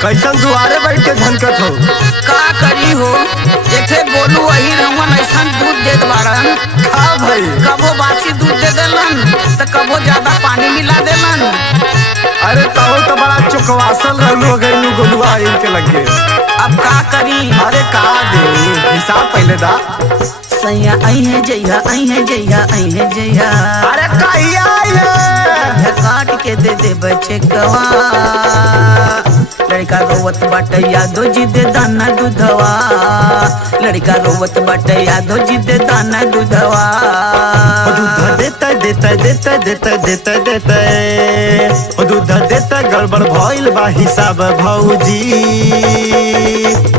कैसन दुआरे बैठ के झनकत हो? का करी हो, एथे बोलू वही रमन ऐसन दूध देत बाड़न। का भाई? कबो बासी दूध दे देलन त कबो ज्यादा पानी मिला देलन। अरे तहो तो बड़ा चुकवासल रहलू गइलू गोलुआ इनके लगे। अब का करी? अरे का दे हिसाब पहले दा। सैया आई है जइया, आई है जइया, आई है जइया। अरे कहिया ये काट के दे दे बच्चे कवा, लड़का रोवत बाटे यादो जी दे दाना दूधवा। लड़का रोवत बाटे यादो जी दे दाना दूधवा। दूध देता देता देता देता देता देता दूध देता गड़बड़ भइल बा हिसाब भौजी।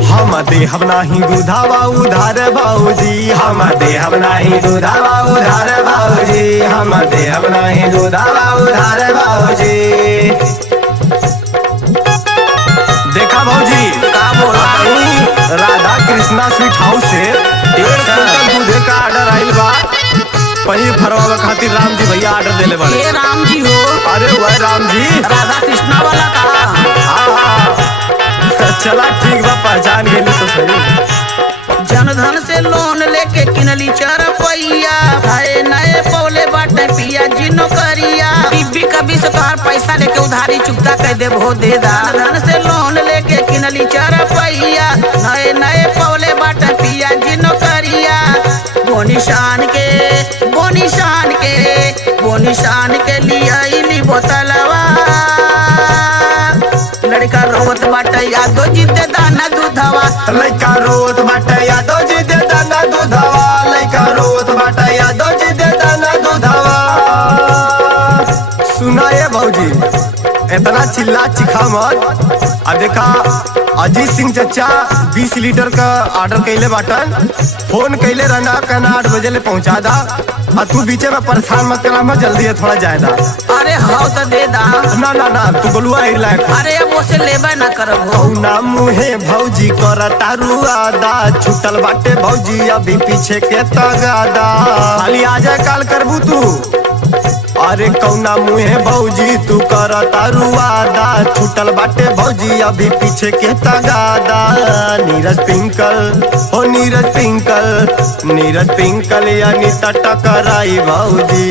हम देहब नाही दूधावा उधार भौजी। हम देहब नाही दूधावा उधार भौजी। हम देहब नाही दूधावा उधार भौजी। देखा भौजी का बोला? राधा कृष्णा स्वीट हाउस से 1 क्विंटल दूध का ऑर्डर आइल बा। पनीर फरवावे खातिर राम जी भैया ऑर्डर देले बाड़े। ये राम जी हो? अरे वह राम जी राधा कृष्णा वाला का? चला ठीक बा, पहचान गेली तो सही। जनधन से लोन लेके किनली चरपैया, भाई नए पौले बाटे पिया जी नौकरिया। बीबी कभी से तोहार पैसा लेके उधारी चुकता कह दे भो दे दा। धन से लोन लेके किनली चरपैया, नए नए पौले बाटे पिया जी नौकरिया। बोनिशान के बोनिशान के बोनिशान के लिए बोतलवा। लड़का रोवत बाटे यादो जी दे दाना दूधवा। लइका रोत बाटे यादो जी दे दाना दूधवा। लइका रोत बाटे यादो जी दे दाना दूधवा। सुना ये भौजी इतना चिल्ला चिखा मत। अब देखा अजीत सिंह चचा 20 लीटर का ऑर्डर कैले बाटन। फोन कैले रहना कहना 8 बजे ले पहुंचा दा। और तू बीचे में परेशान मत करा, मैं जल्दी है थोड़ा जायदा। अरे हाँ तो दे दा। ना ना ना तू गोलुआ ही लायक। अरे अब उसे लेबे ना करब हो। ना मुहे भौजी कर तारू आदा। छूटल बाटे भौजी अभी पीछे के तगादा। खाली आ जाए काल करबू तू। अरे कौना मुहे भौजी तू कर तारू आदा। छूटल बाटे भौजी अभी पीछे के तगादा। नीरज पिंकल हो नीरज पिंकल। नीरज पिंकल यानी टकराई भौजी।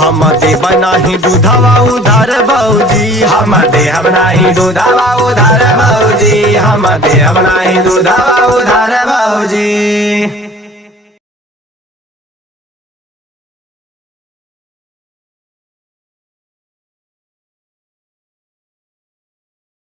हम देब नाही दूधवा उधार भौजी। हम देहब नाही दूधवा उधार भौजी। हम देहब नाही दूधवा उधार।